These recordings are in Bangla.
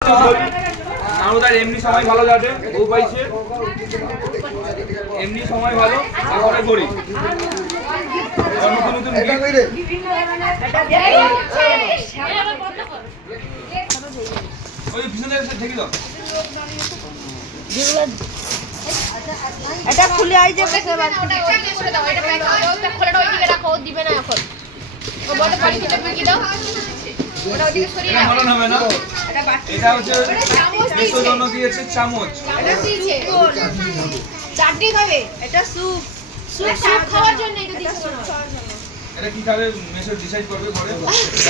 আমাদের এমনি সময় ভালো যাবে ও পাইছে এমনি সময় ভালো তারপরে করি নতুন নতুন ওই পিছনে এসে ঠেকি দাও এটা খুলে আই যে ওটা করে দাও এটা প্যাক করে দাও ওটা খোলাটা ওইদিকে রাখো দিবে না এখন ও বড় পলিথিনটা ঢুকিয়ে দাও ওটা ওইদিকে সরিয়ে এটা ভালো হবে না এটা বাটি এটা হচ্ছে মেসোর জন্য দিয়েছে চামচ এটা দিয়েছে চাটনি খাবে এটা স্যুপ স্যুপ খাওয়ার জন্য এটা দিয়েছে এটা কি খাবে মেসো ডিসাইড করবে পরে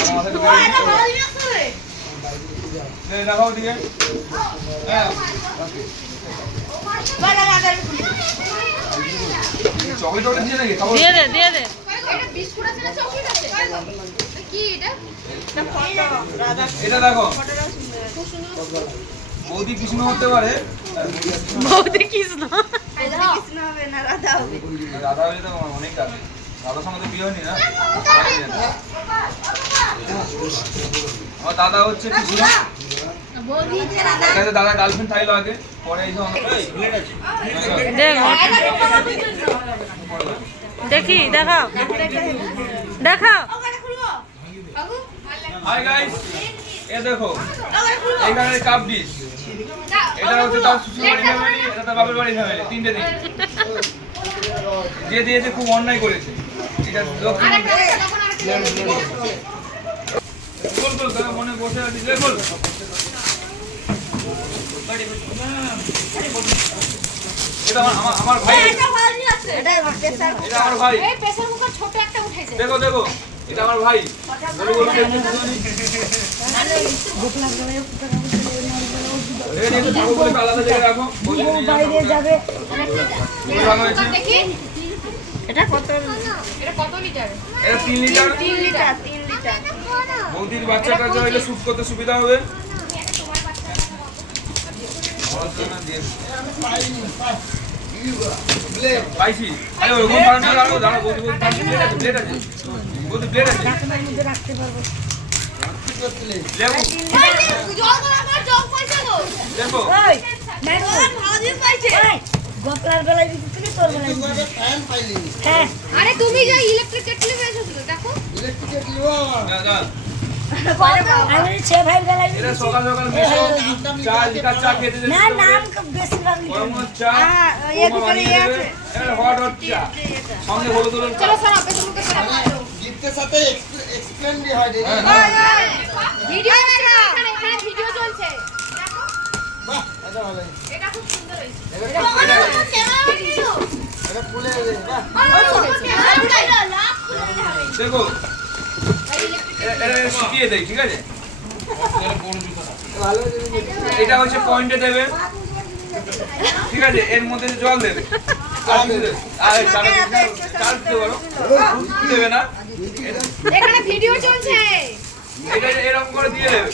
আমার মাথায় এটা ভালো দিন করে নে লাগাও দিয়ে হ্যাঁ বাড়া লাগা চকলেট ওটা দিয়ে নাকি খাবো দিয়ে দে এটা বিস্কুট আছে না চকলেট আছে কি এটা এটা দেখো বৌদি কৃষ্ণ হতে পারে বৌদি কৃষ্ণ হবে না রাধা হবে রাধা হলে তো অনেক আছে দাদার সঙ্গে তো বিয়ে হয়নি না আমার দাদা হচ্ছে কৃষ্ণ বৌদি যে রাধা এটাতে দাদা গার্লফ্রেন্ড থাইলো আগে পরে এই দেখি দেখাও দেখাও হাই গাইস এ দেখো এখানে কাপ ডিশ এটা হচ্ছে তার শ্বশুর বাড়ি ফ্যামিলি এটা তার বাপের বাড়ি ফ্যামিলি তিনটে দিন যে দিয়েছে খুব অন্যায় করেছে এটা গোল গোল করে মনে বসে আছিস গোল এটা আমার ভাই এটা ভালো দিন আছে এটা প্রেসার এটা আমার ভাই এই প্রেসার কুকার ছোট একটা উঠেছে দেখো দেখো এটা আমার ভাই বলো বলো আলাদা জায়গায় রাখো বাইরে যাবে দেখি এটা কত এটা কত লিটার এটা 3 লিটার 3 লিটার 3 লিটার বৌদির বাচ্চাটা হইলে শুট করতে সুবিধা হবে পাইছি আরে ওরকম পারেন না দাঁড়াও দাঁড়াও বৌদি প্লেট আছে বৌদি প্লেট আছে মধ্যে রাখতে পারবো লেবু জল তো আমার জল পয়সা গো দেখো ওই ভালো দিন পাইছে গোপালার বেলায় বিক্রি তোর বেলায় হ্যাঁ আরে তুমি যে ইলেকট্রিক কেটলি পেয়েছো তো দেখো না না আমি সে ভাই বেলায় এটা সকাল সকাল মেশো চা লিকার চা খেতে না নাম বেশিরভাগ গরম চা হট হট চা সঙ্গে হলুদ হলুদ চলো স্যার আপনি তোমাকে গিফটের সাথে এক্সপ্লেন বি হয় রে ভিডিও এখানে ভিডিও চলছে দেখো বাহ এটা ভালো এটা খুব সুন্দর হয়েছে এটা ফুলে রে বাহ দেখো এটা শিখিয়ে দেয় ঠিক আছে ভালো এটা হচ্ছে পয়েন্টে দেবে ঠিক আছে এর মধ্যে জল দেবে আর চাল দিতে পারো দেবে না এখানে ভিডিও চলছে এটা এরকম করে দিয়ে দেবে